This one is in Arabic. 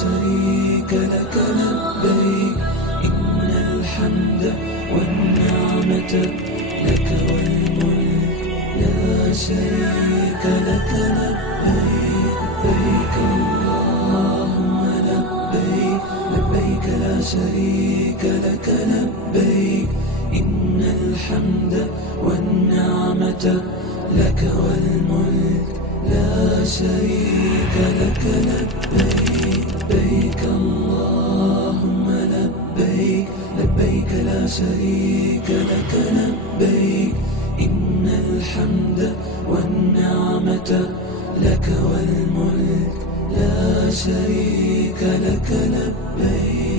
شريك لك لبيك إن الحمد والنعمة لك والملك لا شريك لك لبيك لبيك اللهم لبيك لبيك لا شريك لك لبيك إن الحمد والنعمة لك والملك لا شريك لك لبيك لبيك اللهم لبيك لبيك لا شريك لك لبيك إن الحمد والنعمة لك والملك لا شريك لك لبيك.